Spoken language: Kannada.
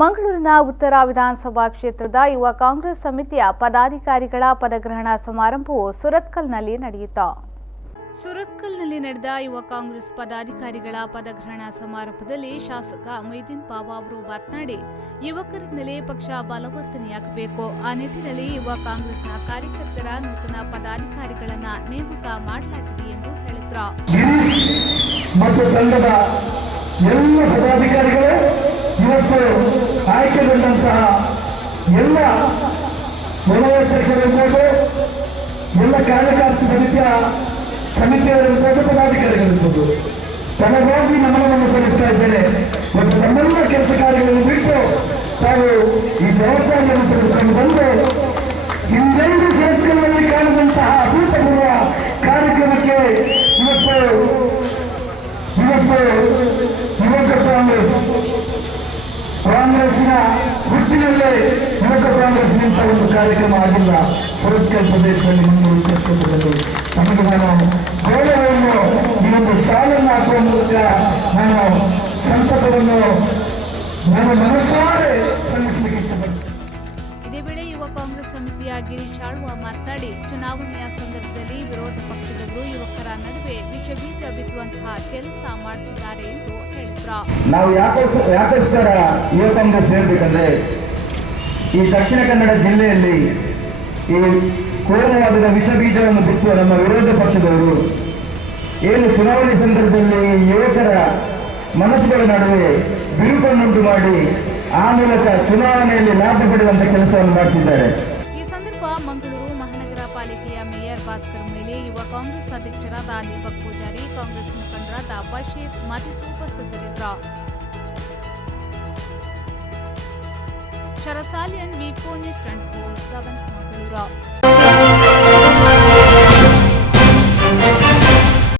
ಮಂಗಳೂರಿನ ಉತ್ತರ ವಿಧಾನಸಭಾ ಕ್ಷೇತ್ರದ ಯುವ ಕಾಂಗ್ರೆಸ್ ಸಮಿತಿಯ ಪದಾಧಿಕಾರಿಗಳ ಪದಗ್ರಹಣ ಸಮಾರಂಭವು ಸುರತ್ಕಲ್ನಲ್ಲಿ ನಡೆಯಿತು. ಸುರತ್ಕಲ್ನಲ್ಲಿ ನಡೆದ ಯುವ ಕಾಂಗ್ರೆಸ್ ಪದಾಧಿಕಾರಿಗಳ ಪದಗ್ರಹಣ ಸಮಾರಂಭದಲ್ಲಿ ಶಾಸಕ ಮೊಯ್ದೀನ್ ಬಾಬಾ ಅವರು ಮಾತನಾಡಿ, ಯುವಕರಿಂದಲೇ ಪಕ್ಷ ಬಲವರ್ಧನೆಯಾಗಬೇಕು. ಆ ನಿಟ್ಟಿನಲ್ಲಿ ಯುವ ಕಾಂಗ್ರೆಸ್ನ ಕಾರ್ಯಕರ್ತರ ನೂತನ ಪದಾಧಿಕಾರಿಗಳನ್ನು ನೇಮಕ ಮಾಡಲಾಗಿದೆ ಎಂದು ಹೇಳಿದರು. ಎಲ್ಲ ಪದಾಧಿಕಾರಿಗಳು ಇವತ್ತು ಆಯ್ಕೆಗೊಂಡಂತಹ ಎಲ್ಲ ವಲಯಾಧ್ಯಕ್ಷರಿರ್ಬೋದು, ಎಲ್ಲ ಕಾರ್ಯಕಾರಿ ಸಮಿತಿಯವರಿರ್ಬೋದು, ಪದಾಧಿಕಾರಿಗಳಿರ್ಬೋದು, ತನಗಾಗಿ ನಮನವನ್ನು ಸಲ್ಲಿಸ್ತಾ ಇದ್ದೇನೆ. ಮತ್ತು ನಮ್ಮೆಲ್ಲ ಕೆಲಸ ಕಾರ್ಯಗಳನ್ನು ಬಿಟ್ಟು ತಾವು ಈ ಜವಾಬ್ದಾರಿಯನ್ನು ತೆಗೆದುಕೊಂಡು ಬಂದು ಹಿಂದೆಂದೂ ಕ್ಷೇತ್ರಗಳಲ್ಲಿ ಕಾಣುವಂತಹ ಅಭೂತಪೂರ್ವ ಕಾರ್ಯಕ್ರಮಕ್ಕೆ ಇವತ್ತು ಯುವಕ ಕಾಂಗ್ರೆಸ್ಸಿನ ಹುಟ್ಟಿನಲ್ಲೇ ಯುವಕ ಕಾಂಗ್ರೆಸ್ನಿಂತ ಒಂದು ಕಾರ್ಯಕ್ರಮ ಆಗಿಲ್ಲ. ಸುರತ್ಕಲ್ ಪ್ರದೇಶದಲ್ಲಿ ಮಂಗಳೂರು ಕ್ಷೇತ್ರದಲ್ಲಿ ನಮಗೆ ನಾನು ಗೌರವವನ್ನು ಈ ಒಂದು ಶಾಲೆಯನ್ನು ಹಾಕುವ ಮೂಲಕ ನಾನು ಸಂತಸವನ್ನು ನಾನು ಮನಸ್ಸಾರೆ ಸಲ್ಲಿಸಲಿಕ್ಕೆ ಇಷ್ಟಪಡ್ತೇನೆ. ಇದೇ ವೇಳೆ ಯುವ ಕಾಂಗ್ರೆಸ್ ಸಮಿತಿಯ ಗಿರೀಶ್ ಆಳ್ವ ಮಾತನಾಡಿ, ಚುನಾವಣೆಯ ಸಂದರ್ಭದಲ್ಲಿ ವಿರೋಧ ಪಕ್ಷದವರು ಯುವಕರ ನಡುವೆ ವಿಷಬೀಜ ಬಿತ್ತುವಂತಹ ಕೆಲಸ ಮಾಡುತ್ತಿದ್ದಾರೆ ಎಂದು ಹೇಳಿದರು. ನಾವು ಯಾಕೋಸ್ಕರ ಯುವ ಕಾಂಗ್ರೆಸ್ ಸೇರ್ಬೇಕಂದ್ರೆ, ಈ ದಕ್ಷಿಣ ಕನ್ನಡ ಜಿಲ್ಲೆಯಲ್ಲಿ ಈ ಕೋಮುವಾದದ ವಿಷಬೀಜವನ್ನು ಬಿತ್ತುವ ನಮ್ಮ ವಿರೋಧ ಪಕ್ಷದವರು ಏನು ಚುನಾವಣೆ ಸಂದರ್ಭದಲ್ಲಿ ಯುವಕರ ಮನಸ್ಸುಗಳ ನಡುವೆ ಬಿರುಕನ್ನುಂಟು ಮಾಡಿ ಆ ಮೂಲಕ ಚುನಾವಣೆಯಲ್ಲಿ ಲಾಭ ಪಡೆಯುವಂತಹ ಕೆಲಸವನ್ನು ಮಾಡುತ್ತಿದ್ದಾರೆ. ಈ ಸಂದರ್ಭ ಮಂಗಳೂರು ಮಹಾನಗರ ಪಾಲಿಕೆಯ ಮೇಯರ್ ಭಾಸ್ಕರ್ ಮೇಲೆ ಯುವ ಕಾಂಗ್ರೆಸ್ ಅಧ್ಯಕ್ಷರಾದ ದೀಪಕ್ ಪೂಜಾರಿ, ಕಾಂಗ್ರೆಸ್ ಮುಖಂಡರಾದ ಬಶೀರ್ ಮತ್ತಿತರರು ಉಪಸ್ಥಿತರಿದ್ದರು. ಶರಸಾಲಿಯನ್ ವಿ4 ನ್ಯೂಸ್ 24/7 ಮಂಗಳೂರು.